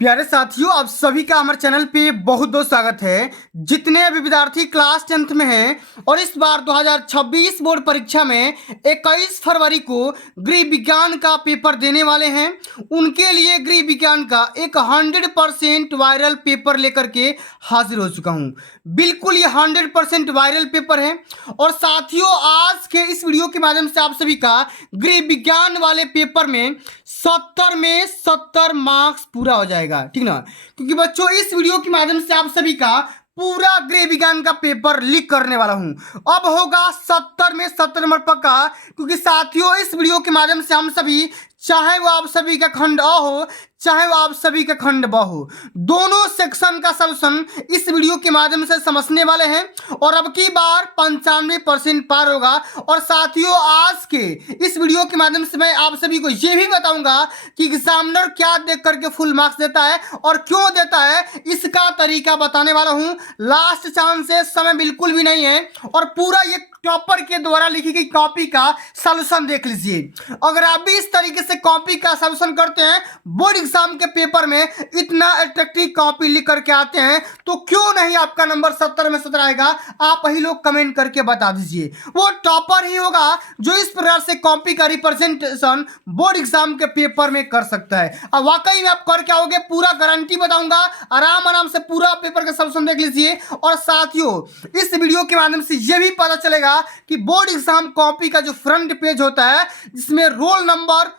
प्यारे साथियों, आप सभी का हमारे चैनल पे बहुत बहुत स्वागत है। जितने अभी विद्यार्थी क्लास 10th में हैं और इस बार 2026 बोर्ड परीक्षा में 21 फरवरी को गृह विज्ञान का पेपर देने वाले हैं, उनके लिए गृह विज्ञान का एक 100% वायरल पेपर लेकर के हाजिर हो चुका हूं। बिल्कुल ये 100% वायरल पेपर है। और साथियों, आज के इस वीडियो के माध्यम से आप सभी का गृह विज्ञान वाले पेपर में 70 में 70 मार्क्स पूरा हो जाएगा, ठीक ना। क्योंकि बच्चों, इस वीडियो के माध्यम से आप सभी का पूरा गृह विज्ञान का पेपर लीक करने वाला हूं। अब होगा 70 में 70 नंबर पक्का। क्योंकि साथियों, इस वीडियो के माध्यम से हम सभी, चाहे वो आप सभी का खंड अ हो चाहे वो आप सभी का खंड ब हो, दोनों सेक्शन का सॉल्यूशन इस वीडियो के माध्यम से समझने वाले हैं। और अब की बार 95% पार होगा। और साथियों, आज के इस वीडियो के माध्यम से मैं आप सभी को यह भी बताऊंगा कि एग्जामिनर क्या देख करके फुल मार्क्स देता है और क्यों देता है, इसका तरीका बताने वाला हूं। लास्ट चांस है, समय बिल्कुल भी नहीं है। और पूरा ये टॉपर के द्वारा लिखी गई कॉपी का सॉल्यूशन देख लीजिए। अगर आप भी इस तरीके से कॉपी का सॉल्यूशन करते हैं, बोर्ड एग्जाम के पेपर में इतना अट्रैक्टिव कॉपी लिख करके आते हैं, तो क्यों नहीं आपका नंबर 70 में 70 आएगा। आप ही लोग कमेंट करके बता दीजिए। वो टॉपर ही होगा जो इस प्रकार से कॉपी का रिप्रेजेंटेशन बोर्ड एग्जाम के पेपर में कर सकता है। अब वाकई में आप कर क्या होगे, पूरा गारंटी बताऊंगा। आराम आराम से पूरा पेपर का सॉल्यूशन देख लीजिए। और साथियों, इस वीडियो के माध्यम से यह भी पता चलेगा कि बोर्ड एग्जाम कॉपी का जो फ्रंट पेज होता है, जिसमें रोल नंबर,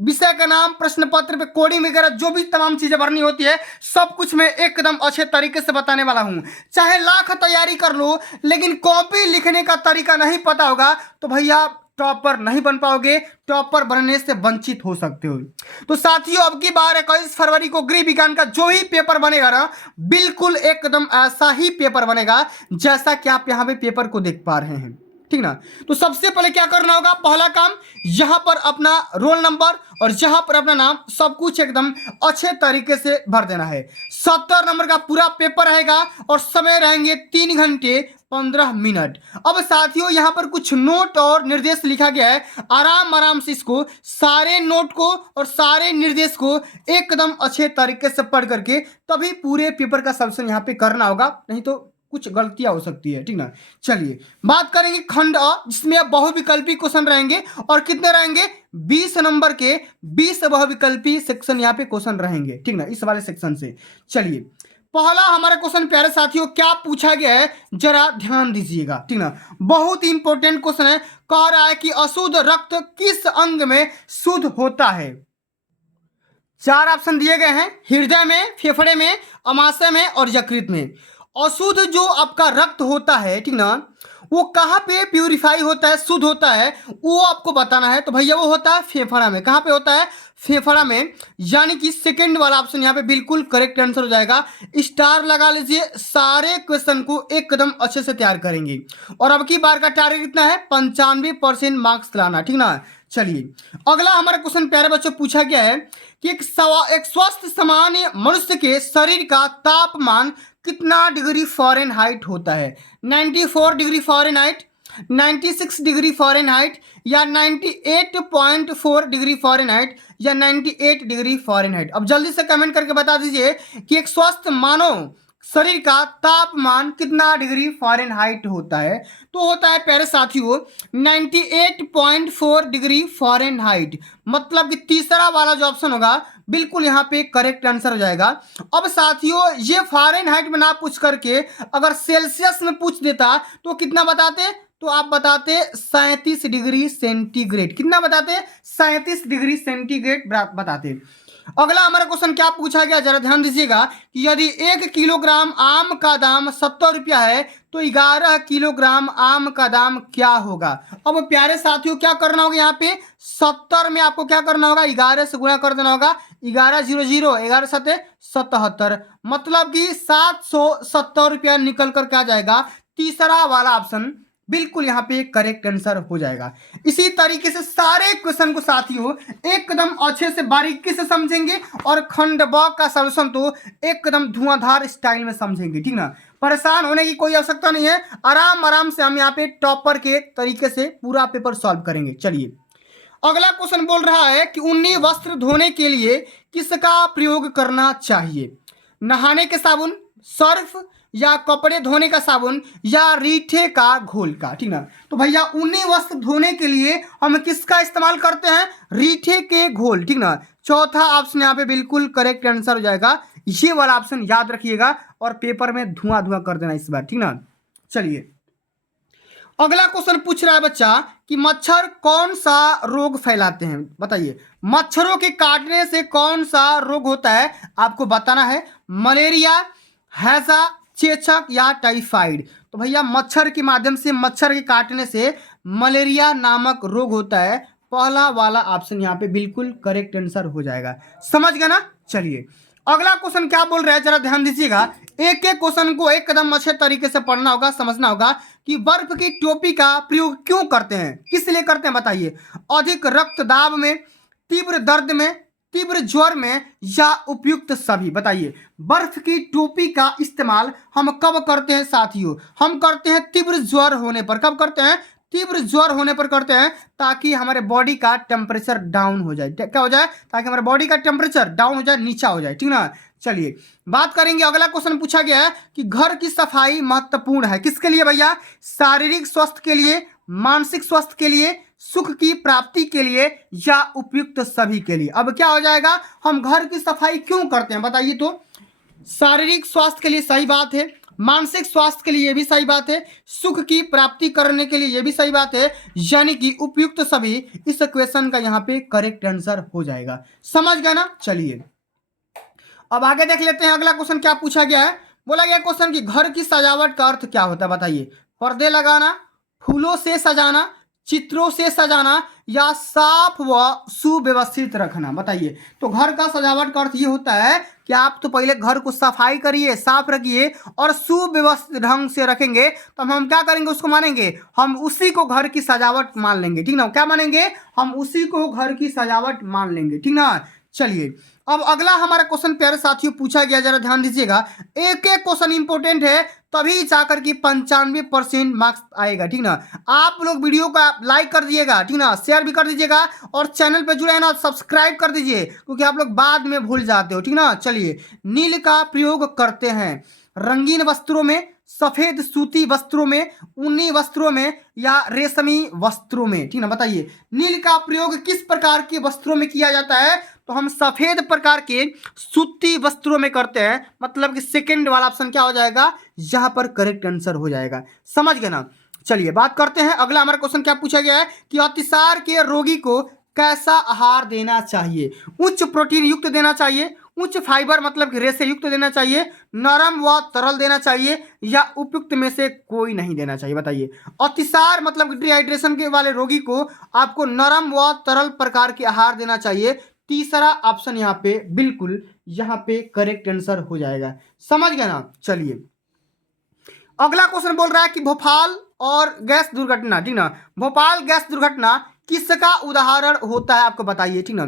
विषय का नाम, प्रश्न पत्र पे कोडिंग वगैरह जो भी तमाम चीजें भरनी होती है, सब कुछ मैं एकदम अच्छे तरीके से बताने वाला हूं। चाहे लाख तैयारी कर लो, लेकिन कॉपी लिखने का तरीका नहीं पता होगा तो भैया टॉपर नहीं बन पाओगे, टॉपर बनने से वंचित हो सकते हो। तो साथियों, अब की बार 21 फरवरी को गृह विज्ञान का जो ही पेपर बनेगा ना, बिल्कुल एकदम ऐसा ही पेपर बनेगा जैसा कि आप यहाँ पे पेपर को देख पा रहे हैं, ठीक ना। तो सबसे पहले क्या करना होगा, पहला काम, यहां पर अपना रोल नंबर और यहां पर अपना नाम सब कुछ एकदम अच्छे तरीके से भर देना है। 70 नंबर का पूरा पेपर रहेगा और समय रहेंगे 3 घंटे 15 मिनट। अब साथियों, यहां पर कुछ नोट और निर्देश लिखा गया है। आराम आराम से इसको, सारे नोट को और सारे निर्देश को एकदम अच्छे तरीके से पढ़ करके तभी पूरे पेपर का सॉल्यूशन यहां पे करना होगा, नहीं तो कुछ गलतियां हो सकती है, ठीक ना। चलिए बात करेंगे खंड अ, जिसमें अब बहुविकल्पी क्वेश्चन रहेंगे। और कितने रहेंगे, 20 नंबर के 20 बहुविकल्पी सेक्शन यहाँ पे क्वेश्चन रहेंगे, ठीक ना, इस वाले सेक्शन से। चलिए, पहला हमारा क्वेश्चन प्यारे साथियों क्या पूछा गया है, जरा ध्यान दीजिएगा, ठीक ना। बहुत इंपॉर्टेंट क्वेश्चन है। कह रहा है कि अशुद्ध रक्त किस अंग में शुद्ध होता है। 4 ऑप्शन दिए गए हैं, हृदय में, फेफड़े में, अमाशय में और यकृत में। अशुद्ध जो आपका रक्त होता है, ठीक ना, वो कहाँ पे प्यूरिफाई होता है, शुद्ध होता है, वो आपको बताना है। तो भैया वो होता है फेफड़ा में। कहाँ पे होता है, फेफड़ा में। यानी कि सेकंड वाला ऑप्शन यहाँ पे बिल्कुल करेक्ट आंसर हो जाएगा। स्टार लगा लीजिए। सारे क्वेश्चन को एकदम अच्छे से तैयार करेंगे। और अब की बार का टारगेट कितना है, 95% मार्क्स लाना, ठीक ना। चलिए, अगला हमारा क्वेश्चन प्यारे बच्चों पूछा गया है कि एक स्वस्थ सामान्य मनुष्य के शरीर का तापमान कितना डिग्री फ़ारेनहाइट होता है। 94 डिग्री फ़ारेनहाइट, 96 डिग्री फ़ारेनहाइट या 98.4 डिग्री फ़ारेनहाइट या 98 डिग्री फ़ारेनहाइट। अब जल्दी से कमेंट करके बता दीजिए कि एक स्वस्थ मानव शरीर का तापमान कितना डिग्री फ़ारेनहाइट होता है। तो होता है प्यारे साथियों 98.4 डिग्री फ़ारेनहाइट। मतलब कि तीसरा वाला जो ऑप्शन होगा बिल्कुल यहाँ पे करेक्ट आंसर हो जाएगा। अब साथियों, ये फ़ारेनहाइट में ना पूछ करके अगर सेल्सियस में पूछ देता तो कितना बताते, तो आप बताते 37 डिग्री सेंटीग्रेड। कितना बताते, 37 डिग्री सेंटीग्रेड बताते। अगला हमारा क्वेश्चन क्या पूछा गया, जरा ध्यान दीजिएगा कि यदि 1 किलोग्राम आम का दाम 70 रुपया है तो 11 किलोग्राम आम का दाम क्या होगा। अब प्यारे साथियों, क्या करना होगा, यहाँ पे 70 में आपको क्या करना होगा, 11 से गुणा कर देना होगा। 11 0 0, 11 7 77, मतलब कि 770 रुपया निकल कर क्या जाएगा। तीसरा वाला ऑप्शन बिल्कुल यहाँ पे करेक्ट आंसर हो जाएगा। इसी तरीके से सारे क्वेश्चन को साथियों एकदम अच्छे से बारीकी से समझेंगे और खंड ब का सॉल्यूशन तो एकदम धुआंधार स्टाइल में समझेंगे, ठीक ना। परेशान होने की कोई आवश्यकता नहीं है। आराम आराम से हम यहाँ पे टॉपर के तरीके से पूरा पेपर सॉल्व करेंगे। चलिए, अगला क्वेश्चन बोल रहा है कि ऊनी वस्त्र धोने के लिए किसका प्रयोग करना चाहिए? नहाने के साबुन, सर्फ, या कपड़े धोने का साबुन, या रीठे का घोल का। ठीक ना, तो भैया ऊनी वस्त्र धोने के लिए हम किसका इस्तेमाल करते हैं? रीठे के घोल। ठीक ना, चौथा ऑप्शन यहाँ पे बिल्कुल करेक्ट आंसर हो जाएगा। ये वाला ऑप्शन याद रखिएगा और पेपर में धुआं धुआं कर देना इस बार। ठीक ना, चलिए अगला क्वेश्चन पूछ रहा है बच्चा कि मच्छर कौन सा रोग फैलाते हैं? बताइए, मच्छरों के काटने से कौन सा रोग होता है आपको बताना है। मलेरिया, हैजा, चेचक या टाइफाइड? तो भैया मच्छर के माध्यम से, मच्छर के काटने से मलेरिया नामक रोग होता है। पहला वाला ऑप्शन यहाँ पे बिल्कुल करेक्ट आंसर हो जाएगा। समझ गए ना? चलिए अगला क्वेश्चन क्या बोल रहा है जरा ध्यान दीजिएगा। एक एक क्वेश्चन को एक कदम अच्छे तरीके से पढ़ना होगा, समझना होगा कि बर्फ की टोपी का प्रयोग क्यों करते हैं, किस लिए करते हैं बताइए। अधिक रक्तदाब में, तीव्र दर्द में, तीव्र ज्वर में, या उपयुक्त सभी? बताइए, बर्फ की टोपी का इस्तेमाल हम कब करते हैं साथियों? हम करते हैं तीव्र ज्वर होने पर। कब करते हैं? तीव्र ज्वर होने पर करते हैं, ताकि हमारे बॉडी का टेम्परेचर डाउन हो जाए। क्या हो जाए? ताकि हमारे बॉडी का टेम्परेचर डाउन हो जाए, नीचा हो जाए। ठीक ना, चलिए बात करेंगे। अगला क्वेश्चन पूछा गया है कि घर की सफाई महत्वपूर्ण है किसके लिए भैया? शारीरिक स्वास्थ्य के लिए, मानसिक स्वास्थ्य के लिए, सुख की प्राप्ति के लिए, या उपयुक्त सभी के लिए? अब क्या हो जाएगा? हम घर की सफाई क्यों करते हैं बताइए तो। शारीरिक स्वास्थ्य के लिए सही बात है, मानसिक स्वास्थ्य के लिए ये भी सही बात है, सुख की प्राप्ति करने के लिए ये भी सही बात है, यानी कि उपयुक्त सभी इस क्वेश्चन का यहाँ पे करेक्ट आंसर हो जाएगा। समझ गए ना? चलिए अब आगे देख लेते हैं। अगला क्वेश्चन क्या पूछा गया है? बोला गया क्वेश्चन कि घर की सजावट का अर्थ क्या होता है बताइए। पर्दे लगाना, फूलों से सजाना, चित्रों से सजाना, या साफ व सुव्यवस्थित रखना? बताइए, तो घर का सजावट का अर्थ ये होता है कि आप तो पहले घर को सफाई करिए, साफ रखिए और सुव्यवस्थित ढंग से रखेंगे, तो हम क्या करेंगे? उसको मानेंगे, हम उसी को घर की सजावट मान लेंगे। ठीक ना, क्या मानेंगे? हम उसी को घर की सजावट मान लेंगे। ठीक ना, चलिए अब अगला हमारा क्वेश्चन प्यारे साथियों पूछा गया, जरा ध्यान दीजिएगा। एक एक क्वेश्चन इंपॉर्टेंट है, तभी जाकर के 95% मार्क्स आएगा। ठीक ना, आप लोग वीडियो का लाइक कर दीजिएगा, ठीक ना, शेयर भी कर दीजिएगा, और चैनल पे जुड़े हैं ना सब्सक्राइब कर दीजिए, क्योंकि आप लोग बाद में भूल जाते हो। ठीक ना, चलिए नील का प्रयोग करते हैं रंगीन वस्त्रों में, सफेद सूती वस्त्रों में, ऊनी वस्त्रों में, या रेशमी वस्त्रों में? ठीक ना, बताइए नील का प्रयोग किस प्रकार के वस्त्रों में किया जाता है? तो हम सफेद प्रकार के सूती वस्त्रों में करते हैं, मतलब कि सेकंड वाला ऑप्शन क्या हो जाएगा? यहां पर करेक्ट आंसर हो जाएगा। समझ गए ना? चलिए बात करते हैं। अगला हमारा क्वेश्चन क्या पूछा गया है कि अतिसार के रोगी को कैसा आहार देना चाहिए? उच्च प्रोटीन युक्त देना चाहिए, उच्च फाइबर मतलब कि रेशे युक्त देना चाहिए, नरम व तरल देना चाहिए, या उपयुक्त में से कोई नहीं देना चाहिए? बताइए, अतिसार मतलब डिहाइड्रेशन के वाले रोगी को आपको नरम व तरल प्रकार के आहार देना चाहिए। तीसरा ऑप्शन यहाँ पे बिल्कुल यहाँ पे करेक्ट आंसर हो जाएगा। समझ गए ना? चलिए अगला क्वेश्चन बोल रहा है कि भोपाल और गैस दुर्घटना, ठीक ना, भोपाल गैस दुर्घटना किसका उदाहरण होता है आपको बताइए। ठीक ना,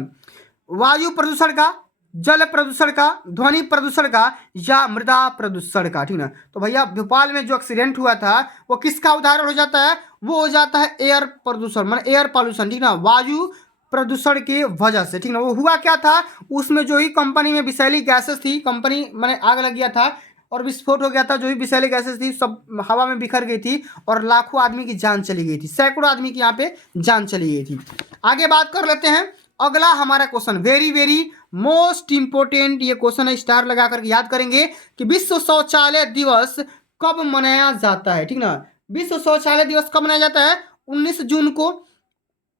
वायु प्रदूषण का, जल प्रदूषण का, ध्वनि प्रदूषण का, या मृदा प्रदूषण का? ठीक ना, तो भैया भोपाल में जो एक्सीडेंट हुआ था वो किसका उदाहरण हो जाता है? वो हो जाता है एयर प्रदूषण, मतलब एयर पॉल्यूशन। ठीक ना, वायु प्रदूषण की वजह से। ठीक ना, वो हुआ क्या था? उसमें जो ही कंपनी में विषैली गैसेस थी, कंपनी मैंने आग लग गया था और विस्फोट हो गया था, जो भी विषैली गैसेस थी सब हवा में बिखर गई थी और लाखों आदमी की जान चली गई थी, सैकड़ों आदमी की यहाँ पे जान चली गई थी। आगे बात कर लेते हैं। अगला हमारा question very very most important ये क्वेश्चन है, स्टार लगा करके याद करेंगे कि विश्व शौचालय दिवस कब मनाया जाता है? ठीक ना, विश्व शौचालय दिवस कब मनाया जाता है? 19 जून को,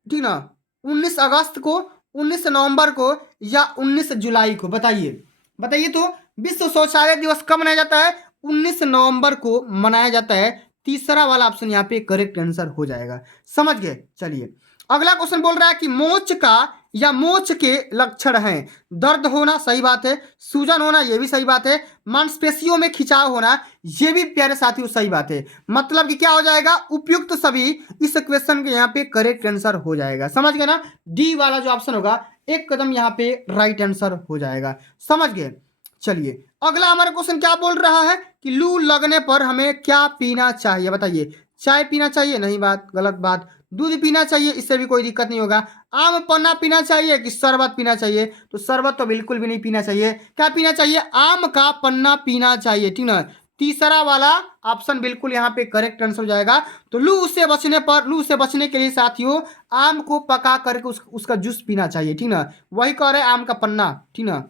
ठीक ना, 19 अगस्त को, 19 नवंबर को, या 19 जुलाई को? बताइए बताइए, तो विश्व शौचालय दिवस कब मनाया जाता है? 19 नवंबर को मनाया जाता है। तीसरा वाला ऑप्शन यहाँ पे करेक्ट आंसर हो जाएगा। समझ गए? चलिए अगला क्वेश्चन बोल रहा है कि मोच का या मोच के लक्षण हैं दर्द होना, सही बात है, सूजन होना, ये भी सही बात है, मांसपेशियों में खिंचाव होना, ये भी प्यारे साथियों सही बात है। मतलब कि क्या हो जाएगा? उपयुक्त सभी इस क्वेश्चन के यहाँ पे करेक्ट आंसर हो जाएगा। समझ गए ना? डी वाला जो ऑप्शन होगा एक कदम यहाँ पे राइट आंसर हो जाएगा। समझ गए? चलिए अगला हमारा क्वेश्चन क्या बोल रहा है कि लू लगने पर हमें क्या पीना चाहिए? बताइए, चाय पीना चाहिए? नहीं, बात गलत बात। दूध पीना चाहिए, इससे भी कोई दिक्कत नहीं होगा। आम पन्ना पीना चाहिए कि शरबत पीना चाहिए, तो शरबत तो बिल्कुल भी नहीं पीना चाहिए। क्या पीना चाहिए? आम का पन्ना पीना चाहिए, ठीक ना। तीसरा वाला ऑप्शन बिल्कुल यहाँ पे करेक्ट आंसर हो जाएगा। तो लू से बचने के लिए साथियों आम को पका करके उसका जूस पीना चाहिए, ठीक ना। वही कह रहे हैं आम का पन्ना, ठीक ना।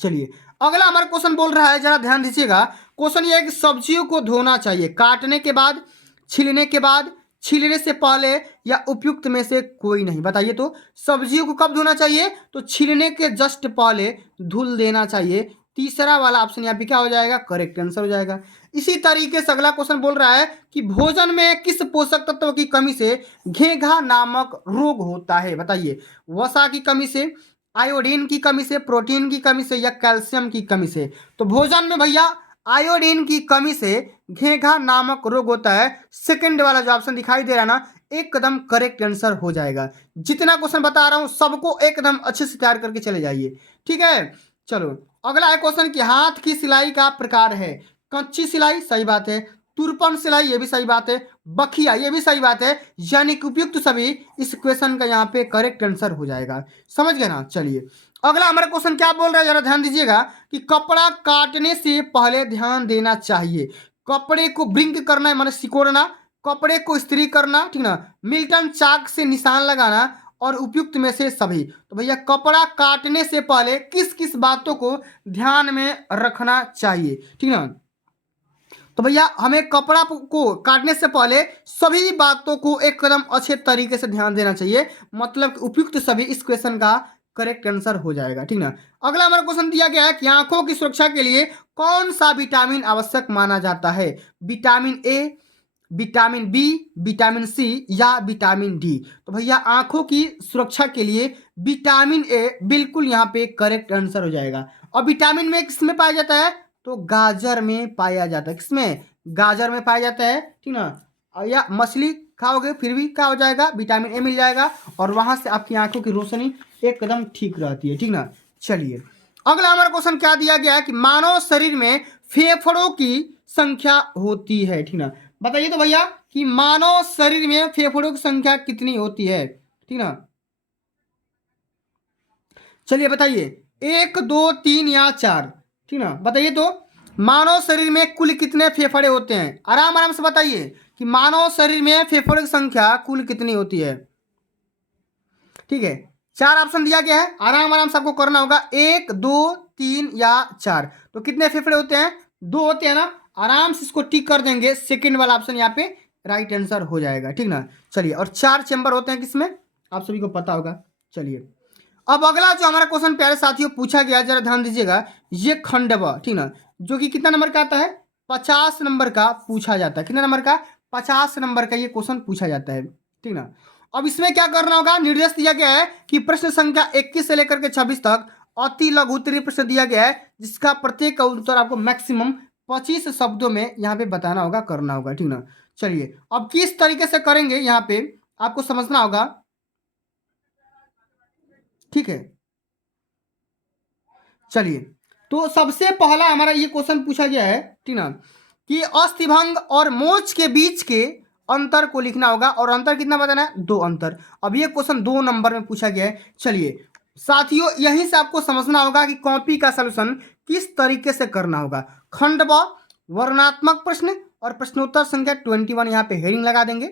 चलिए अगला हमारा क्वेश्चन बोल रहा है, जरा ध्यान दीजिएगा। क्वेश्चन ये है कि सब्जियों को धोना चाहिए काटने के बाद, छीलने के बाद, छीलने से पहले, या उपयुक्त में से कोई नहीं। बताइए तो सब्जियों को कब धोना चाहिए? तो छीलने के जस्ट पहले धुल देना चाहिए। तीसरा वाला ऑप्शन यहाँ पे क्या हो जाएगा? करेक्ट आंसर हो जाएगा। इसी तरीके से अगला क्वेश्चन बोल रहा है कि भोजन में किस पोषक तत्व की कमी से घेघा नामक रोग होता है? बताइए, वसा की कमी से, आयोडीन की कमी से, प्रोटीन की कमी से, या कैल्शियम की कमी से? तो भोजन में भैया आयोडीन की कमी से घेघा नामक रोग होता है। सेकंड वाला जो ऑप्शन दिखाई दे रहा है ना, एकदम करेक्ट आंसर हो जाएगा। जितना क्वेश्चन बता रहा हूं सबको एकदम अच्छे से तैयार करके चले जाइए, ठीक है। चलो अगला है क्वेश्चन कि हाथ की सिलाई का प्रकार है। कच्ची सिलाई, सही बात है। तुरपन सिलाई, ये भी सही बात है। बखिया, ये भी सही बात है। यानी कि उपयुक्त सभी इस क्वेश्चन का यहाँ पे करेक्ट आंसर हो जाएगा। समझ गए ना? चलिए अगला हमारा क्वेश्चन क्या बोल रहा है, जरा ध्यान दीजिएगा कि कपड़ा काटने से पहले ध्यान देना चाहिए। कपड़े को ब्रिंक करना है, माने सिकोड़ना, कपड़े को इस्त्री करना, ठीक ना, मिल्टन चाक से निशान लगाना, और उपयुक्त में से सभी। तो भैया कपड़ा काटने से पहले किस किस बातों को ध्यान में रखना चाहिए, ठीक ना। तो भैया हमें कपड़ा को काटने से पहले सभी बातों को एकदम अच्छे तरीके से ध्यान देना चाहिए, मतलब उपयुक्त सभी इस क्वेश्चन का करेक्ट आंसर हो जाएगा, ठीक ना। अगला हमारा क्वेश्चन दिया गया है कि आंखों की सुरक्षा के लिए कौन सा विटामिन आवश्यक माना जाता है? Vitamin A, vitamin B, vitamin C, या विटामिन डी? तो भैया आंखों की सुरक्षा के लिए विटामिन ए बिल्कुल यहाँ पे करेक्ट आंसर हो जाएगा। और विटामिन में किसमें पाया जाता है? तो गाजर में पाया जाता है। किसमें? गाजर में पाया जाता है, ठीक ना। या मछली खाओगे फिर भी क्या हो जाएगा? विटामिन ए मिल जाएगा, और वहां से आपकी आंखों की रोशनी एकदम ठीक रहती है, ठीक ना। चलिए अगला हमारा क्वेश्चन क्या दिया गया है कि मानव शरीर में फेफड़ों की संख्या होती है, ठीक ना। बताइए तो भैया कि मानव शरीर में फेफड़ों की संख्या कितनी होती है, ठीक ना। चलिए बताइए, 1, 2, 3 या 4, ठीक ना। बताइए तो मानव शरीर में कुल कितने फेफड़े होते हैं? आराम आराम से बताइए कि मानव शरीर में फेफड़ों की संख्या कुल कितनी होती है, ठीक है। 4 ऑप्शन दिया गया है, आराम आराम से आपको करना होगा। 1, 2, 3 या 4। तो कितने फेफड़े होते हैं? 2 होते हैं ना। आराम से इसको टिक कर देंगे, सेकंड वाला ऑप्शन यहाँ पे राइट आंसर हो जाएगा, ठीक ना। चलिए और 4 चैम्बर होते हैं किसमें? आप सभी को पता होगा। चलिए अब अगला जो हमारा क्वेश्चन प्यारे साथियों पूछा गया, जरा ध्यान दीजिएगा। ये खंडवा, ठीक ना, जो कि कितना नंबर का आता है? 50 नंबर का पूछा जाता है। कितना नंबर का? 50 नंबर का ये क्वेश्चन पूछा जाता है, ठीक ना। अब इसमें क्या करना होगा? निर्देश दिया गया है कि प्रश्न संख्या 21 से लेकर के 26 तक अति लघु उत्तरीय प्रश्न दिया गया है, जिसका प्रत्येक का उत्तर आपको मैक्सिमम 25 शब्दों में यहाँ पे बताना होगा, करना होगा, ठीक ना। चलिए अब किस तरीके से करेंगे यहाँ पे आपको समझना होगा, ठीक है। चलिए तो सबसे पहला हमारा ये क्वेश्चन पूछा गया है, ठीक ना, कि अस्थिभंग और मोच के बीच के अंतर को लिखना होगा, और अंतर कितना बताना है? 2 अंतर। अब ये क्वेश्चन 2 नंबर में पूछा गया है। चलिए साथियों यहीं से आपको समझना होगा कि कॉपी का सलूशन किस तरीके से करना होगा। खंड ब वर्णात्मक प्रश्न और प्रश्नोत्तर संख्या 21 यहाँ पे हेडिंग लगा देंगे।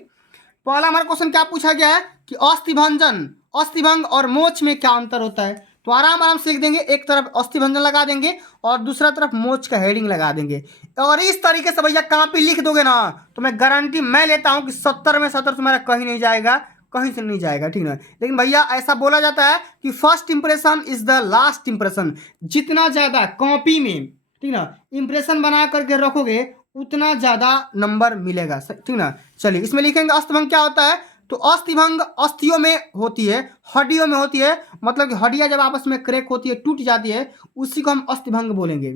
पहला हमारा क्वेश्चन क्या पूछा गया है कि अस्थिभंजन, अस्थिभंग और मोच में क्या अंतर होता है? तो आराम आराम से लिख देंगे, एक तरफ अस्थिभंजन लगा देंगे और दूसरा तरफ मोच का हेडिंग लगा देंगे। और इस तरीके से भैया कॉपी लिख दोगे ना, तो मैं गारंटी मैं लेता हूं कि 70 में 70 तुम्हारा कहीं नहीं जाएगा, कहीं से नहीं जाएगा, ठीक है। लेकिन भैया ऐसा बोला जाता है कि first impression is the last impression. जितना ज्यादा कॉपी में, ठीक ना, इंप्रेशन बना करके रखोगे उतना ज्यादा नंबर मिलेगा, ठीक ना। चलिए इसमें लिखेंगे अस्थिभंग क्या होता है। तो अस्थिभंग अस्थियों में होती है, हड्डियों में होती है, मतलब कि हड्डियां जब आपस में क्रैक होती है, टूट जाती है, उसी को हम अस्थिभंग बोलेंगे।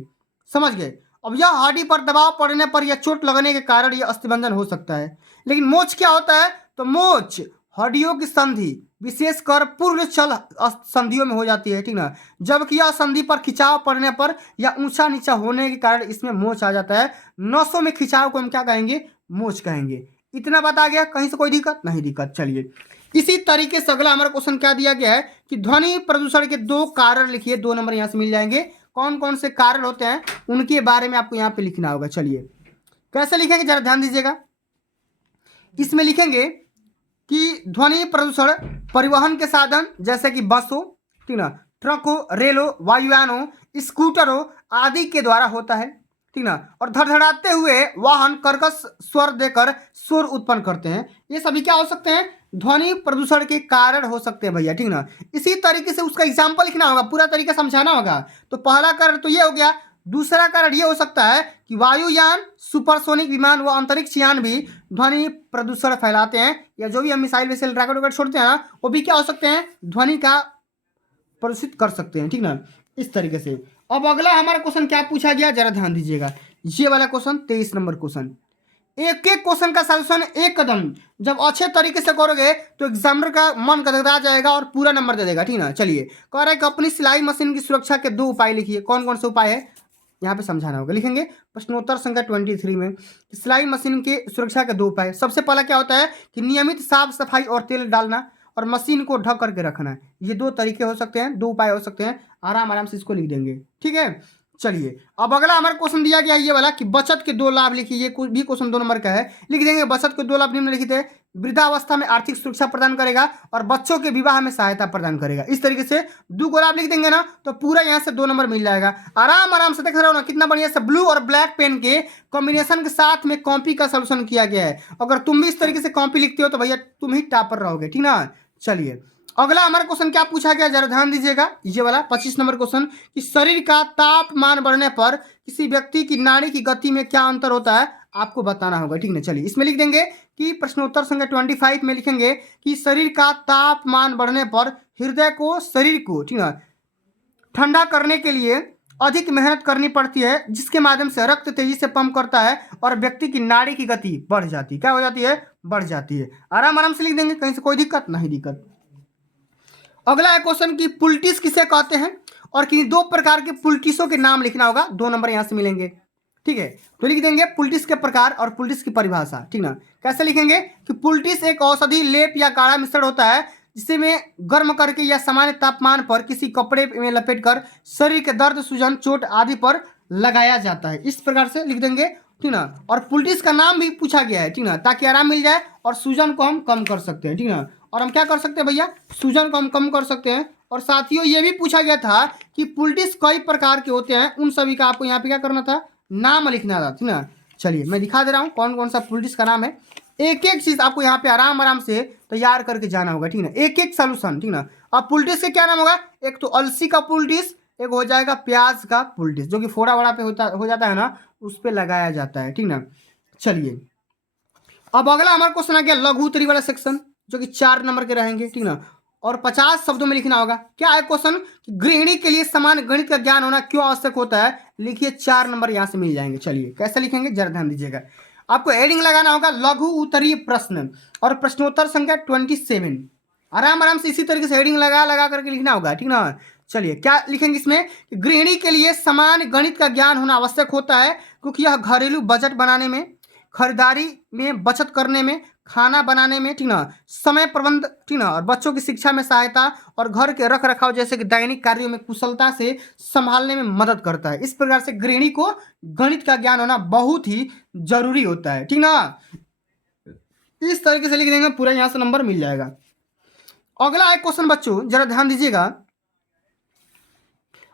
समझ गए? अब यह हड्डी पर दबाव पड़ने पर या चोट लगने के कारण यह अस्थिभंजन हो सकता है। लेकिन मोच क्या होता है? तो मोच हड्डियों की संधि, विशेषकर पूर्व चल संधियों में हो जाती है, ठीक ना। जबकि यह संधि पर खिंचाव पड़ने पर या ऊंचा नीचा होने के कारण इसमें मोच आ जाता है। नसों में खिंचाव को हम क्या कहेंगे? मोच कहेंगे। इतना बता गया, कहीं से कोई दिक्कत नहीं दिक्कत। चलिए इसी तरीके से अगला हमारा क्वेश्चन क्या दिया गया है कि ध्वनि प्रदूषण के 2 कारण लिखिए, 2 नंबर यहाँ से मिल जाएंगे। कौन कौन से कारण होते हैं उनके बारे में आपको यहाँ पे लिखना होगा। चलिए कैसे लिखेंगे जरा ध्यान दीजिएगा। इसमें लिखेंगे कि ध्वनि प्रदूषण परिवहन के साधन जैसे कि बस हो, ठीक ना, ट्रक हो, रेल हो, वायुयान हो, स्कूटर हो आदि के द्वारा होता है, ठीक ना। और धड़धड़ाते हुए वाहन कर्कश स्वर देकर शोर उत्पन्न करते हैं। ये सभी क्या हो सकते हैं, ध्वनि प्रदूषण के कारण हो सकते हैं भैया, ठीक ना। इसी तरीके से उसका एग्जाम्पल लिखना होगा, पूरा तरीका समझाना होगा। तो पहला कारण तो ये हो गया। दूसरा कारण ये हो सकता है कि वायुयान, सुपरसोनिक विमान व अंतरिक्ष यान भी ध्वनि प्रदूषण फैलाते हैं, या जो भी हम मिसाइल वैसेल रॉकेट वॉकेट छोड़ते हैं ना, वो भी क्या हो सकते हैं, ध्वनि का प्रदूषित कर सकते हैं, ठीक ना। इस तरीके से अब अगला हमारा क्वेश्चन क्या पूछा गया जरा ध्यान दीजिएगा। ये वाला क्वेश्चन 23 नंबर क्वेश्चन। एक एक क्वेश्चन का सॉल्यूशन एक कदम जब अच्छे तरीके से करोगे तो एग्जामिनर का मन गदगदा जाएगा और पूरा नंबर दे देगा, ठीक ना। चलिए कह रहा है कि अपनी सिलाई मशीन की सुरक्षा के 2 उपाय लिखिए। कौन कौन से उपाय है यहाँ पे समझाना होगा। लिखेंगे प्रश्नोत्तर संख्या 23 में सिलाई मशीन की सुरक्षा के 2 उपाय। सबसे पहला क्या होता है कि नियमित साफ सफाई और तेल डालना और मशीन को ढक करके रखना है। ये 2 तरीके हो सकते हैं, 2 उपाय हो सकते हैं। आराम आराम से इसको लिख देंगे, ठीक है। चलिए अब अगला हमारा क्वेश्चन दिया गया ये वाला कि बचत के 2 लाभ लिखिए। ये भी क्वेश्चन 2 नंबर का है, लिख देंगे बचत के 2 लाभ निम्नलिखित है। वृद्धावस्था में आर्थिक सुरक्षा प्रदान करेगा और बच्चों के विवाह में सहायता प्रदान करेगा। इस तरीके से 2 को लाभ लिख देंगे ना तो पूरा यहाँ से 2 नंबर मिल जाएगा। आराम आराम से देख रहे हो ना कितना बढ़िया से ब्लू और ब्लैक पेन के कॉम्बिनेशन के साथ में कॉपी का सोल्यूशन किया गया है। अगर तुम भी इस तरीके से कॉपी लिखते हो तो भैया तुम ही टॉपर रहोगे, ठीक ना। चलिए अगला हमारा क्वेश्चन क्या पूछा गया जरा ध्यान दीजिएगा। ये वाला 25 नंबर क्वेश्चन कि शरीर का तापमान बढ़ने पर किसी व्यक्ति की नाड़ी की गति में क्या अंतर होता है आपको बताना होगा, ठीक ना। चलिए इसमें लिख देंगे कि प्रश्नोत्तर संख्या 25 में लिखेंगे कि शरीर का तापमान बढ़ने पर हृदय को, शरीर को, ठीक ना, ठंडा करने के लिए अधिक मेहनत करनी पड़ती है, जिसके माध्यम से रक्त तेजी से पंप करता है और व्यक्ति की नाड़ी की गति बढ़ जाती है। क्या हो जाती है, बढ़ जाती है। आराम आराम से लिख देंगे, कहीं से कोई दिक्कत नहीं दिक्कत। अगला है क्वेश्चन की पुलटिस किसे कहते हैं और किन 2 प्रकार के पुलटिसों के नाम लिखना होगा। 2 नंबर यहां से मिलेंगे, ठीक है। तो लिख देंगे पुलटिस के प्रकार और पुलटिस की परिभाषा, ठीक ना। कैसे लिखेंगे कि पुलटिस एक औषधि, लेप या काढ़ा मिश्रण होता है जिसे में गर्म करके या सामान्य तापमान पर किसी कपड़े में लपेटकर शरीर के दर्द, सूजन, चोट आदि पर लगाया जाता है। इस प्रकार से लिख देंगे, ठीक ना। और पुलटिस का नाम भी पूछा गया है, ठीक ना, ताकि आराम मिल जाए और सूजन को हम कम कर सकते हैं, ठीक ना। और हम क्या कर सकते हैं भैया, सूजन को हम कम कर सकते हैं। और साथियों ये भी पूछा गया था कि पुलटिस कई प्रकार के होते हैं, उन सभी का आपको यहाँ पे क्या करना था, नाम लिखना था, ठीक ना। चलिए मैं दिखा दे रहा हूँ कौन कौन सा पुलटिस का नाम है। एक एक चीज आपको यहाँ पे आराम आराम से तैयार करके जाना होगा, ठीक ना, एक एक सोल्यूशन, ठीक ना। अब पुलटिस के क्या नाम होगा, एक तो अलसी का पुलटिस, एक हो जाएगा प्याज का पुलटिस, जो कि फोड़ा वड़ा पे हो जाता है ना, उस पर लगाया जाता है, ठीक ना। चलिए अब अगला हमारा क्वेश्चन आ गया लघु उत्तरी वाला सेक्शन, जो कि 4 नंबर के रहेंगे, ठीक ना। और 50 शब्दों में लिखना होगा। क्या है क्वेश्चन कि गृहिणी के लिए समान गणित का ज्ञान होना क्यों आवश्यक होता है, लिखिए 4 नंबर यहां से मिल जाएंगे। चलिए कैसे लिखेंगे जरा ध्यान दीजिएगा। आपको हेडिंग लगाना होगा लघु उत्तरीय प्रश्न और प्रश्नोत्तर संख्या 27। आराम आराम से इसी तरीके से हेडिंग लगा लगा करके लिखना होगा, ठीक ना। चलिए क्या लिखेंगे इसमें, गृहिणी के लिए समान गणित का ज्ञान होना आवश्यक होता है क्योंकि यह घरेलू बजट बनाने में, खरीदारी में बचत करने में, खाना बनाने में, ठीक ना, समय प्रबंध, ठीक ना, और बच्चों की शिक्षा में सहायता और घर के रख रखाव जैसे कि दैनिक कार्यों में कुशलता से संभालने में मदद करता है। इस प्रकार से गृहिणी को गणित का ज्ञान होना बहुत ही जरूरी होता है, ठीक ना। इस तरीके से लिख देंगे, पूरा यहां से नंबर मिल जाएगा। अगला एक क्वेश्चन बच्चों जरा ध्यान दीजिएगा,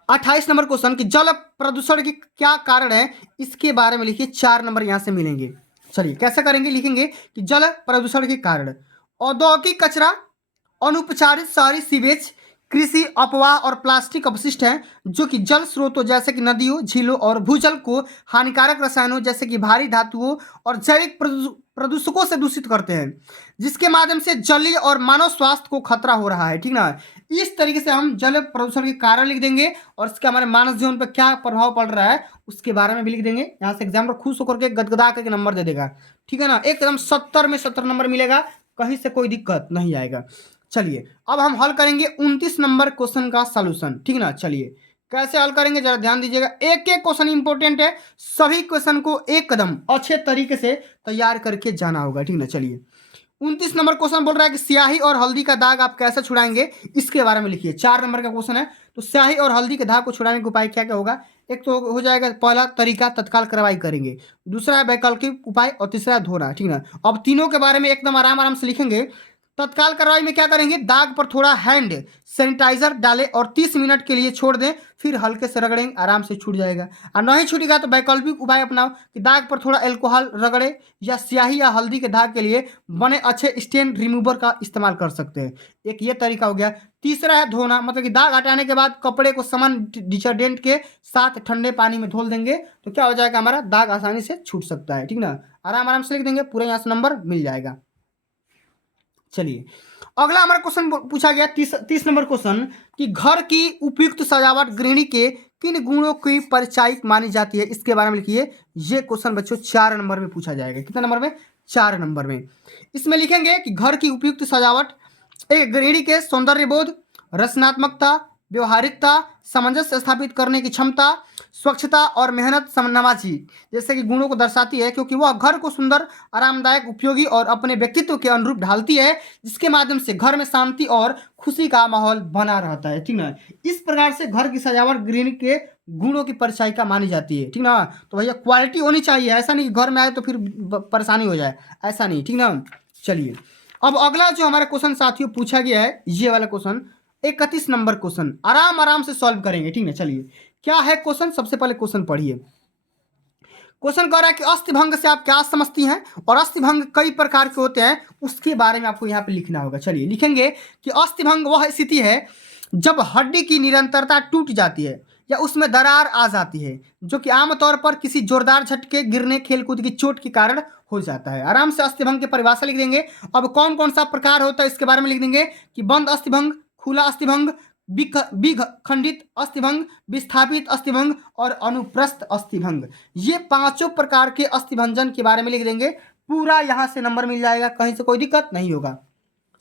28 नंबर क्वेश्चन कि जल प्रदूषण की क्या कारण है, इसके बारे में लिखिए, 4 नंबर यहां से मिलेंगे। चलिए कैसे करेंगे, लिखेंगे कि जल प्रदूषण के कारण औद्योगिक कचरा, अनुपचारित शहरी सीवेज, कृषि अपवाह और प्लास्टिक अपशिष्ट हैं जो कि जल स्रोतों जैसे कि नदियों, झीलों और भूजल को हानिकारक रसायनों जैसे कि भारी धातुओं और जैविक प्रदूषकों से दूषित करते हैं, जिसके माध्यम से जलीय और मानव स्वास्थ्य को खतरा हो रहा है, ठीक ना। इस तरीके से हम जल प्रदूषण के कारण लिख देंगे और इसका हमारे मानव जीवन पर क्या प्रभाव पड़ रहा है उसके बारे में भी लिख देंगे। यहाँ से एग्जाम खुश होकर के गदगदा करके नंबर दे देगा, ठीक है ना। एकदम 70 में 70 नंबर मिलेगा, कहीं से कोई दिक्कत नहीं आएगा। चलिए अब हम हल करेंगे 29 नंबर क्वेश्चन का सॉल्यूशन, ठीक ना। चलिए कैसे हल करेंगे जरा ध्यान दीजिएगा, एक एक क्वेश्चन इंपॉर्टेंट है, सभी क्वेश्चन को एक कदम अच्छे तरीके से तैयार करके जाना होगा, ठीक ना। चलिए 29 नंबर क्वेश्चन बोल रहा है कि स्याही और हल्दी का दाग आप कैसे छुड़ाएंगे, इसके बारे में लिखिए। 4 नंबर का क्वेश्चन है, तो स्याही और हल्दी के दाग को छुड़ाने का उपाय क्या क्या होगा। एक तो हो जाएगा पहला तरीका तत्काल कार्रवाई करेंगे, दूसरा है वैकल्पिक उपाय और तीसरा है धोना, ठीक ना। अब तीनों के बारे में एकदम आराम आराम से लिखेंगे। तत्काल कार्रवाई में क्या करेंगे, दाग पर थोड़ा हैंड सैनिटाइजर डालें और 30 मिनट के लिए छोड़ दें, फिर हल्के से रगड़ेंगे, आराम से छूट जाएगा। और नहीं छूटेगा तो वैकल्पिक उपाय अपनाओ कि दाग पर थोड़ा अल्कोहल रगड़े या स्याही या हल्दी के दाग के लिए बने अच्छे स्टेन रिमूवर का इस्तेमाल कर सकते हैं। एक ये तरीका हो गया। तीसरा है धोना, मतलब कि दाग हटाने के बाद कपड़े को समान डिटर्जेंट के साथ ठंडे पानी में धो देंगे तो क्या हो जाएगा, हमारा दाग आसानी से छूट सकता है, ठीक ना। आराम आराम से लिख देंगे, पूरे यहाँ से नंबर मिल जाएगा। चलिए अगला हमारा क्वेश्चन पूछा गया 30 नंबर क्वेश्चन कि घर की उपयुक्त सजावट गृहिणी के किन गुणों की परिचायक मानी जाती है, इसके बारे में लिखिए। ये क्वेश्चन बच्चों 4 नंबर में पूछा जाएगा। कितने नंबर में, 4 नंबर में। इसमें लिखेंगे कि घर की उपयुक्त सजावट एक गृहिणी के सौंदर्य बोध, रचनात्मकता, व्यवहारिकता, सामंजस्य स्थापित करने की क्षमता, स्वच्छता और मेहनत नवाजी जैसे कि गुणों को दर्शाती है, क्योंकि वह घर को सुंदर, आरामदायक, उपयोगी और अपने व्यक्तित्व के अनुरूप ढालती है, जिसके माध्यम से घर में शांति और खुशी का माहौल बना रहता है, ठीक ना। इस प्रकार से घर की सजावट गृहिणी के गुणों की परिचायिका मानी जाती है, ठीक ना। तो भैया क्वालिटी होनी चाहिए, ऐसा नहीं कि घर में आए तो फिर परेशानी हो जाए, ऐसा नहीं, ठीक ना। चलिए अब अगला जो हमारा क्वेश्चन साथियों पूछा गया है, ये वाला क्वेश्चन 31 नंबर क्वेश्चन, आराम आराम से सॉल्व करेंगे, ठीक है। चलिए क्या है क्वेश्चन, सबसे पहले क्वेश्चन पढ़िए। क्वेश्चन कह रहा है कि अस्थिभंग से आप क्या समझती हैं और अस्थिभंग कई प्रकार के होते हैं, उसके बारे में आपको यहाँ पे लिखना होगा। चलिए लिखेंगे कि अस्थिभंग वह स्थिति है जब हड्डी की निरंतरता टूट जाती है या उसमें दरार आ जाती है, जो कि आमतौर पर किसी जोरदार झटके, गिरने, खेलकूद की चोट के कारण हो जाता है। आराम से अस्थिभंग की परिभाषा लिख देंगे। अब कौन कौन सा प्रकार होता है इसके बारे में लिख देंगे कि बंद अस्थिभंग, खुला अस्थिभंग, विखंडित अस्थिभंग, विस्थापित अस्थिभंग और अनुप्रस्थ अस्थिभंग। ये पांचों प्रकार के अस्थिभंजन के बारे में लिख देंगे। पूरा यहां से नंबर मिल जाएगा, कहीं से कोई दिक्कत नहीं होगा,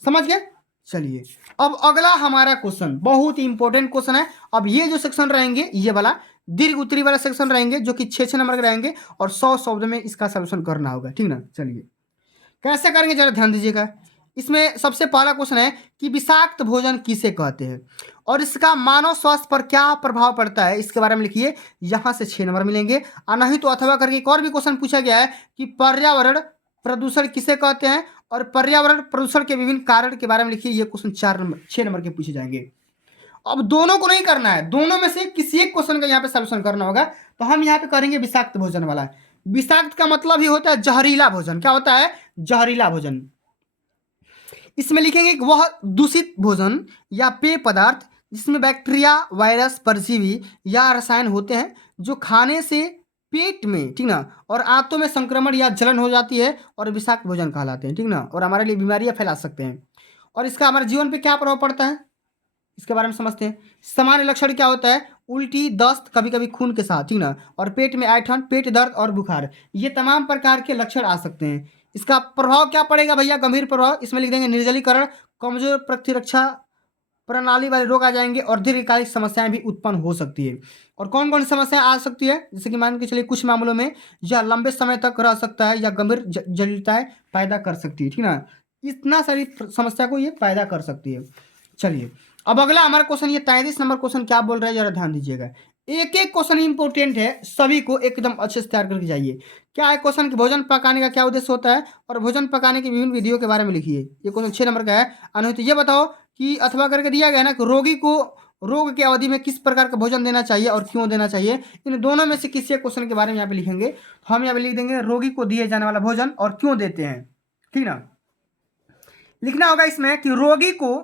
समझ गए। चलिए अब अगला हमारा क्वेश्चन बहुत ही इंपॉर्टेंट क्वेश्चन है। अब ये जो सेक्शन रहेंगे, ये वाला दीर्घ उत्तरी वाला सेक्शन रहेंगे, जो कि 6 नंबर के रहेंगे और 100 शब्द में इसका सोल्यूशन करना होगा, ठीक ना। चलिए कैसे करेंगे जरा ध्यान दीजिएगा। इसमें सबसे पहला क्वेश्चन है कि विषाक्त भोजन किसे कहते हैं और इसका मानव स्वास्थ्य पर क्या प्रभाव पड़ता है, इसके बारे में लिखिए। यहाँ से 6 नंबर मिलेंगे। और नहीं तो अथवा करके एक और भी क्वेश्चन पूछा गया है कि पर्यावरण प्रदूषण किसे कहते हैं और पर्यावरण प्रदूषण के विभिन्न कारण के बारे में लिखिए। ये क्वेश्चन 6 नंबर के पूछे जाएंगे। अब दोनों को नहीं करना है, दोनों में से किसी एक क्वेश्चन का यहाँ पे सोल्यूशन करना होगा। तो हम यहाँ पे करेंगे विषाक्त भोजन वाला। विषाक्त का मतलब ही होता है जहरीला भोजन। क्या होता है, जहरीला भोजन। इसमें लिखेंगे कि वह दूषित भोजन या पेय पदार्थ जिसमें बैक्टीरिया, वायरस, परजीवी या रसायन होते हैं, जो खाने से पेट में, ठीक ना, और आंतों में संक्रमण या जलन हो जाती है और विषाक्त भोजन कहलाते हैं, ठीक ना, और हमारे लिए बीमारियां फैला सकते हैं। और इसका हमारे जीवन पे क्या प्रभाव पड़ता है, इसके बारे में समझते हैं। सामान्य लक्षण क्या होता है, उल्टी, दस्त, कभी कभी खून के साथ, ठीक ना, और पेट में ऐंठन, पेट दर्द और बुखार, ये तमाम प्रकार के लक्षण आ सकते हैं। इसका प्रभाव क्या पड़ेगा भैया, गंभीर प्रभाव। इसमें लिख देंगे निर्जलीकरण, कमजोर प्रतिरक्षा प्रणाली वाले रोग आ जाएंगे और दीर्घकालिक समस्याएं भी उत्पन्न हो सकती है। और कौन कौन सी समस्याएं आ सकती है, जैसे कि मान के चलिए कुछ मामलों में यह लंबे समय तक रह सकता है या गंभीर जटिलताएं पैदा कर सकती है, ठीक ना। इतना सारी समस्या को ये पैदा कर सकती है। चलिए अब अगला हमारा क्वेश्चन, ये 33 नंबर क्वेश्चन क्या बोल रहा है, जरा ध्यान दीजिएगा। एक एक क्वेश्चन इंपॉर्टेंट है, सभी को एकदम अच्छे से तैयार करके जाइए। क्या है क्वेश्चन कि भोजन पकाने का क्या उद्देश्य होता है और भोजन पकाने की विभिन्न विधियों के बारे में लिखिए। ये क्वेश्चन 6 नंबर का है। अनु तो ये बताओ कि अथवा करके दिया गया ना कि रोगी को रोग की अवधि में किस प्रकार का भोजन देना चाहिए और क्यों देना चाहिए। इन दोनों में से किसी एक क्वेश्चन के बारे में यहाँ पे लिखेंगे। तो हम यहाँ पे लिख देंगे रोगी को दिए जाने वाला भोजन और क्यों देते हैं, ठीक ना। लिखना होगा इसमें कि रोगी को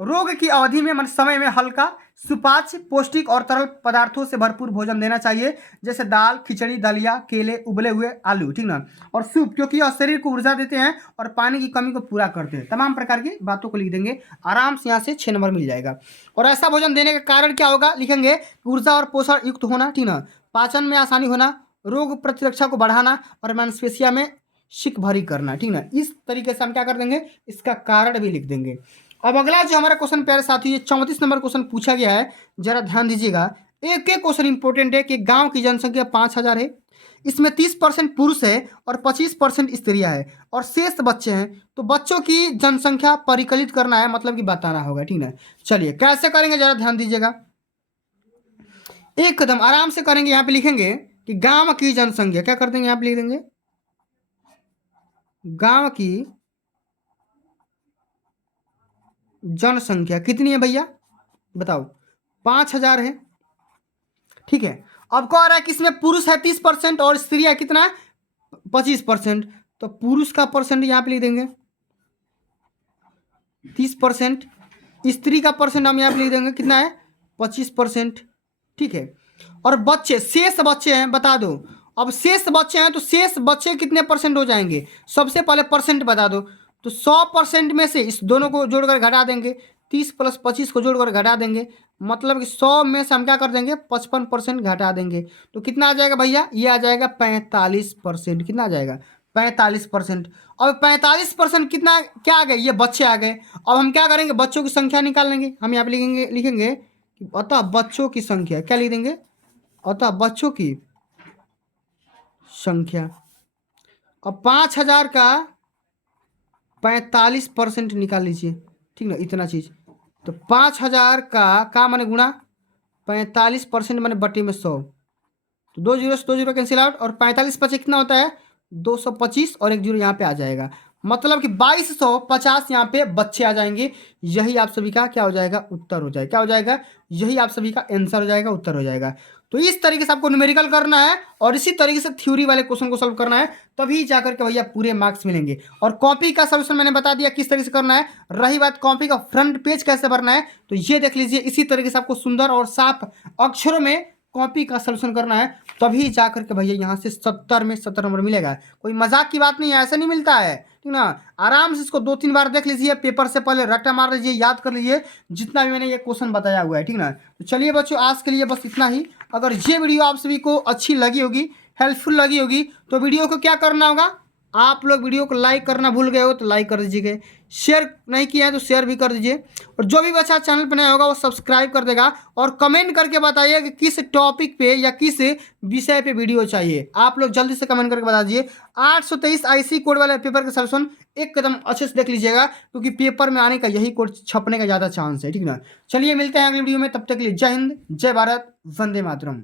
रोग की अवधि में मतलब समय में हल्का, सुपाच्य, पौष्टिक और तरल पदार्थों से भरपूर भोजन देना चाहिए, जैसे दाल, खिचड़ी, दलिया, केले, उबले हुए आलू, ठीक ना, और सूप, क्योंकि यह शरीर को ऊर्जा देते हैं और पानी की कमी को पूरा करते हैं। तमाम प्रकार की बातों को लिख देंगे, आराम से यहाँ से 6 नंबर मिल जाएगा। और ऐसा भोजन देने का कारण क्या होगा, लिखेंगे ऊर्जा और पोषण युक्त होना, ठीक ना, पाचन में आसानी होना, रोग प्रतिरक्षा को बढ़ाना और मांसपेशिया में शिक भरी करना, ठीक ना। इस तरीके से हम क्या कर देंगे, इसका कारण भी लिख देंगे। अब अगला जो हमारा क्वेश्चन प्यारे साथी, ये 34 नंबर क्वेश्चन पूछा गया है, जरा ध्यान दीजिएगा। एक एक क्वेश्चन इंपॉर्टेंट है कि गांव की जनसंख्या 5,000 है, इसमें 30% पुरुष है और 25% स्त्रियां है और शेष बच्चे हैं। तो बच्चों की जनसंख्या परिकलित करना है, मतलब कि बताना होगा, ठीक है। चलिए कैसे करेंगे जरा ध्यान दीजिएगा, एक कदम आराम से करेंगे। यहाँ पे लिखेंगे कि गांव की जनसंख्या, क्या कर देंगे यहाँ पे लिख देंगे, गांव की जनसंख्या कितनी है भैया बताओ, 5,000 है, ठीक है। अब कह रहा है कि इसमें पुरुष है 30% और स्त्रियां कितना 25%, तो पुरुष का परसेंट यहाँ पे लिख देंगे 30%, स्त्री का परसेंट हम यहाँ पे लिख देंगे कितना है 25%, ठीक है। और बच्चे, शेष बच्चे हैं बता दो। अब शेष बच्चे हैं तो शेष बच्चे कितने परसेंट हो जाएंगे, सबसे पहले परसेंट बता दो। तो 100% में से इस दोनों को जोड़कर घटा देंगे, 30 + 25 को जोड़कर घटा देंगे, मतलब कि 100 में से हम क्या कर देंगे 55% घटा देंगे। तो कितना आ जाएगा भैया, ये आ जाएगा 45%। कितना आ जाएगा 45%। अब 45% कितना क्या आ गए, ये बच्चे आ गए। अब हम क्या करेंगे, बच्चों की संख्या निकाल लेंगे। हम यहाँ पे लिखेंगे कि अतः बच्चों की संख्या, क्या लिख देंगे, अतः बच्चों की संख्या। अब 5,000 का 45% निकाल लीजिए, ठीक ना, इतना चीज। तो 5,000 का माने गुणा 45% माने बटे में 100, तो 2 जीरो से 2 जीरो कैंसिल आउट, और 45 पचे कितना होता है 225, और 1 जीरो यहाँ पे आ जाएगा, मतलब कि 2250 यहाँ पे बच्चे आ जाएंगे। यही आप सभी का क्या हो जाएगा, उत्तर हो जाएगा। क्या हो जाएगा, यही आप सभी का आंसर हो जाएगा, उत्तर हो जाएगा। तो इस तरीके से आपको न्यूमेरिकल करना है और इसी तरीके से थ्योरी वाले क्वेश्चन को सॉल्व करना है, तभी जाकर के भैया पूरे मार्क्स मिलेंगे। और कॉपी का सॉल्यूशन मैंने बता दिया किस तरीके से करना है। रही बात कॉपी का फ्रंट पेज कैसे भरना है, तो ये देख लीजिए, इसी तरीके से आपको सुंदर और साफ अक्षरों में कॉपी का सॉल्यूशन करना है, तभी जाकर के भैया यहाँ से 70 में 70 नंबर मिलेगा। कोई मजाक की बात नहीं है, ऐसा नहीं मिलता है, ठीक ना। आराम से इसको 2-3 बार देख लीजिए, पेपर से पहले रट्टा मार लीजिए, याद कर लीजिए जितना भी मैंने ये क्वेश्चन बताया हुआ है, ठीक ना। तो चलिए बच्चों, आज के लिए बस इतना ही। अगर ये वीडियो आप सभी को अच्छी लगी होगी, हेल्पफुल लगी होगी, तो वीडियो को क्या करना होगा, आप लोग वीडियो को लाइक करना भूल गए हो तो लाइक कर दीजिए, शेयर नहीं किया है तो शेयर भी कर दीजिए, और जो भी बच्चा चैनल पर नया होगा वो सब्सक्राइब कर देगा। और कमेंट करके बताइए कि किस टॉपिक पे या किस विषय पे वीडियो चाहिए, आप लोग जल्दी से कमेंट करके बता दीजिए। 823 IC कोड वाले पेपर का सॉल्यूशन एक कदम अच्छे से देख लीजिएगा, क्योंकि पेपर में आने का यही कोड छपने का ज़्यादा चांस है, ठीक ना। चलिए मिलते हैं अगली वीडियो में, तब तक के लिए जय हिंद, जय भारत, वंदे मातरम।